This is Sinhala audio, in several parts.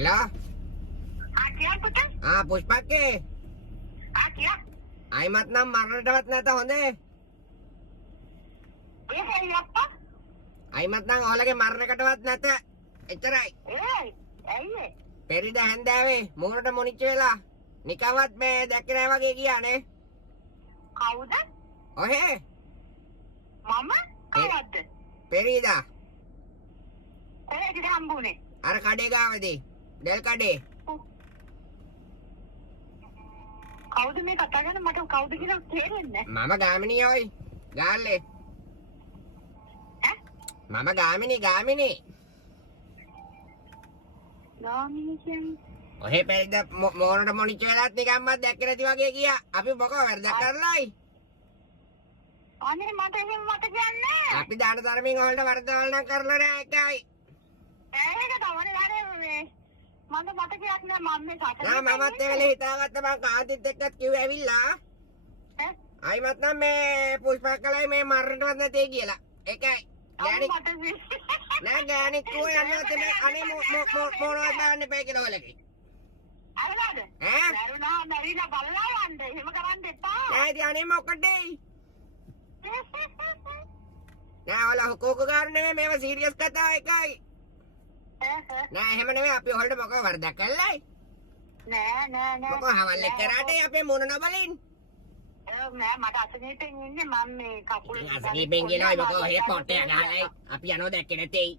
Hello? क्या पुत्र? पुष्पा के क्या? आई मत ना मरनටවත් නැත හොඳේ. ඒ හැයි අප්පා? आई මත් නම් ඔයාලගේ මරණකටවත් නැත. එච්චරයි. ඇයි? පෙරිද හැන්දෑවේ මූණට මොනිච්ච වෙලා නිකවත් මේ දැක්කේ නැහැ වගේ ගියානේ. කවුද? ඔහේ මම කවද්ද? පෙරිදා කොහෙද හම්බුනේ? අර කඩේ ගාවදී. දෙල් කඩේ. කවුද මේ කතා කරන්නේ? මට කවුද කියලා තේරෙන්නේ මම ගාමිණී ඔයි. ගාල්ලේ. ඈ? මම ගාමිණී. ගාමිණී කියන්නේ ඔහේ පෙරිද මූණට මොනිච්ච වෙලාත් නිකම්වත් දැක්කේ නැති වගේ ගියා. අපි මොකව වැරද්දක් කරලායි? අනේ මට එහෙම මතක නැහැ. අපි දාන ධර්මයෙන් වලට වරදවල් නම් කරලා නැහැ එකයි. ඒක තමයි මේ මට මතකයක් නෑ මම මේ සතර. නෑ මමත් ඒ වෙලේ හිතාගත්ත මං කාන්තිත් එක්කත් කිව්වේ ඇවිල්ලා. ඈ? ආයිමත් නම් මේ පුෂ්පකලයි මේ මරණටවත් නැතේ කියලා. ඒකයි. ගෑණි නෑ ගෑණි කෝ යනවා තමයි අනේ මොනවද දාන්න එපා කියලා ඔයලගේ. අරලාද? ඈ? දරුණා නරිලා බලලා යන්න. එහෙම කරන්න එපා. නෑ ඉතින් අනේ මොකටද? නෑ ඔයාලා හුකුක ගන්න නෙමෙයි මේව සීරියස් කතා එකයි. නෑ එහෙම නෙමෙයි අපි ඔයාලට මොකව වරදක් කළායි? නෑ. මොකව හවල් එක්ක කරාටේ අපේ මොන නබලින්? නෑ මට අසනීපෙන් ඉන්නේ මම මේ කකුල අසනීපෙන් ගිනවයි මොකව ඔය පොට්ටේ ගහලයි අපි යනවා දැක්කේ නැතේයි.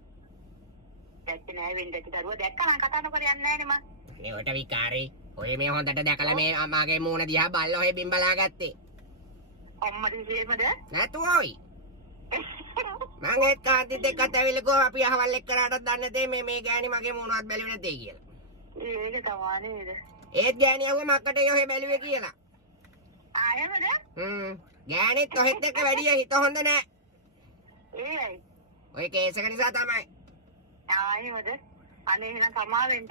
දැක්කේ නෑ වෙන්දට දරුවා දැක්කා නම් කතා නොකර යන්නේ නෑනේ මම. අනේ ඔට විකාරේ. ඔය මේ හොඳට දැකලා මේ අම්මාගේ මූණ දිහා බල්ලා ඔය බිම් බලාගත්තේ. අම්මට විශේෂමද? නැතුවයි. මං ඒත් කාන්තිත් එක්කත් ඇවිල්ලා ගෝ අපි අහවල් එක්ක කරාටත් දන්නේ නැතේ මේ ගෑණි මගේ මූණවත් බැලුවේ නැතේ කියලා. ඒක තමයි නේද? ඒත් ගෑණි අහුව මක්කට ඔහෙ බැලුවේ කියලා. ආයෙමද? ගෑණිත් ඔහෙත් එක්ක වැඩිය හිත හොඳ නැහැ. ඒයි. ඔය කේසක නිසා තමයි. ආයෙමද? අනේ එහෙනම් කමාවෙන්න.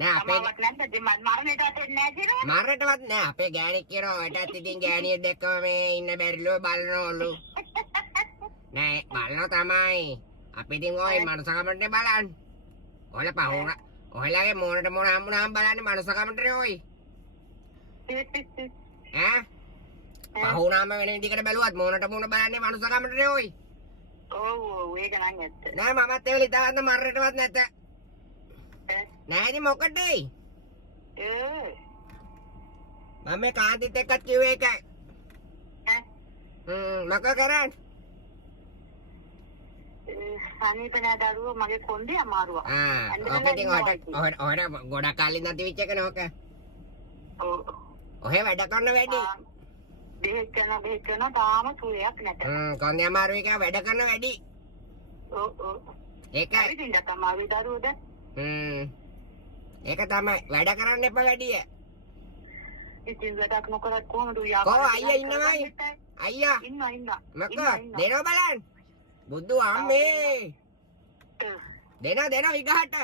නෑ අපේ කමාවක් නැද්ද? මරණයටවත් එන්නේ නැහැ කියනවා. මරණයටවත් නෑ අපේ ගෑණික් කියනවා ඔයටත් ඉතින් ගෑණියෙක් දැක්කම මේ ඉන්න බැරිලෝ බලනවලු. නෑ බලනවා තමයි. අපි ඉතින් ඔය මනුස්සකමටනේ බලන්නේ. ඔයාලා පහුණ ඔයාලගේ මොනට මොන හම්බුනහම බලන්නේ මනුස්සකමටනේ ඔයි. ඈ? පහුණාම වෙන විදිහකට බැලුවත් මොනට මොන බලන්නේ මනුස්සකමටනේ ඔයි. ඔව් ඒක නම් ඇත්ත. නෑ මමත් ඒ වෙලේ ඉතාලන්න මරණයටවත් නැත. නෑ ඉතින් මොකටද? මම මේ කාන්තිත් එක්කත් කිව්වේ ඒකයි. මොකද කරන්නේ? සනීප නෑ දරුවෝ මගේ කොණ්ඩේ අමාරුවක්. ඔක ඉතින් ඔහෙට ගොඩක් කාලෙ නැති වෙච්ච එක නෝක. ඔව්. ඔහෙ වැඩ කරන වැඩි. බෙහෙත් කරන තාම සුවයක් නැත. කොන්දේ අමාරු එක වැඩ කරන වැඩි. ඔව්. ඒකයි. ඉතින් තමයි දරුවෝද? ඒක තමයි වැඩ කරන්න එපා වැඩිය. ඉතින් වැඩක් නොකරත් කොහොමද කොහොම අයියා ඉන්නවයි? අයියා ඉන්නවා. මොකද දෙනව බලන්න. බුදු අම්මේ. දෙන විගහට.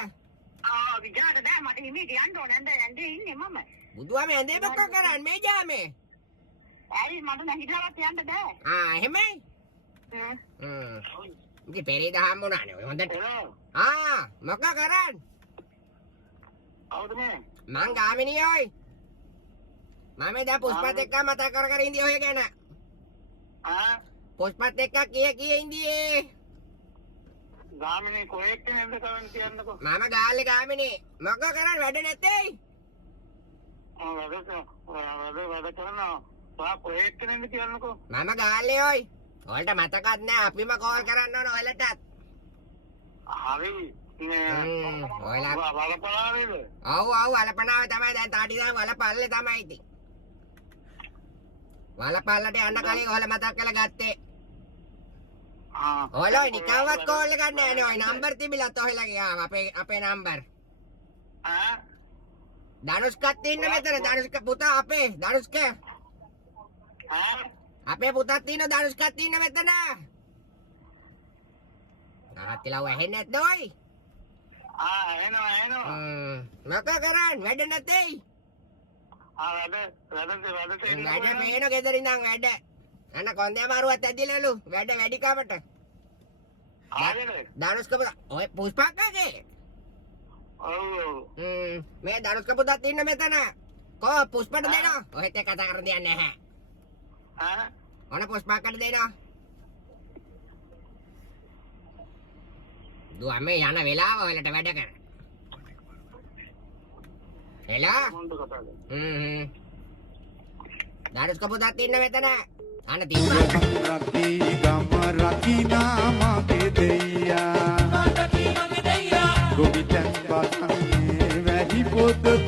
විගහට නෑ මට හිමීට යන්න ඕන ඇඳේ ඉන්නේ මම. බුදු අම්මේ ඇඳේ මොකක් කරන්නේ මේ ජාමේ? ඇයි මට නැහිටවත් යන්න බෑ. එහෙමයි. ඉතින් පෙරේද හම්බුණානේ ඔය හොඳට. මොකක් කරන්නේ? කවුද මේ? මං ගාමිණී ඔයි. මම දැන් පුෂ්පත් එක්ක මතක් කර ඉඳී ඔය ගැන. පුෂ්පත් එක්ක කී ඉඳී. ගාමිණී කොහෙද නේද කවන්න කියන්නකෝ. මම ගාල්ලේ ගාමිණී. මොකක් කරන්නේ වැඩ නැතේ? වැඩ කරනවා. ඔයා කොහෙද නේද කියන්නකෝ. මම ගාල්ලේ ඔයි. ඔයාලට මතකත් නෑ අපිම කෝල් කරන්න ඕන ඔයාලටත්. හරි. ඔයාලා වලපනාවේද? ඔව් වලපනාවේ තමයි දැන් තාටි දැන් වලපල්ලේ තමයි ඉතින්. වලපල්ලට යන්න කලින් ඔයාලා මතක් කරලා ගත්තේ. ඔයාලා නිකන්වත් කෝල් එකක් නෑ නේ ඔය නම්බර් තිබිලත් ඔයාලගේ අපේ නම්බර්. ධනුෂ්කත් ඉන්න මෙතන ධනුෂ්ක පුතා අපේ ධනුෂ්ක. අපේ පුතාත් ඉන්න ධනුෂ්කත් ඉන්න මෙතන. තාත්තිලා වැහෙන්නේ නැද්ද ඔයි? එනවා. මොකක් කරන්නේ වැඩ නැතේ? වැඩ මේන ගෙදර ඉඳන් වැඩ. අන්න කොන්දේ අමාරුවත් ඇදිලලු වැඩ වැඩි කමට. ධනුෂ්ක පුතා ඔය පුෂ්පක්කගේ මේ දරුස්ක පුතත් ඉන්න මෙතන. කෝ පුෂ්පට දෙනවා. ඔහෙත් එක්ක කතා කරන්න දෙන්නේ නැහැ. ඔන්න පුෂ්පකට දෙනවා. දුවා මේ යන වෙලාව වලට වැඩ කර. හෙලා. දරුස්ක පුතත් ඉන්න මෙතන. අන්න තිබ්බා. රති ගම රකිනා මගේ දෙයියා ගොවිතැන් වසන්නේ වැඩි පොත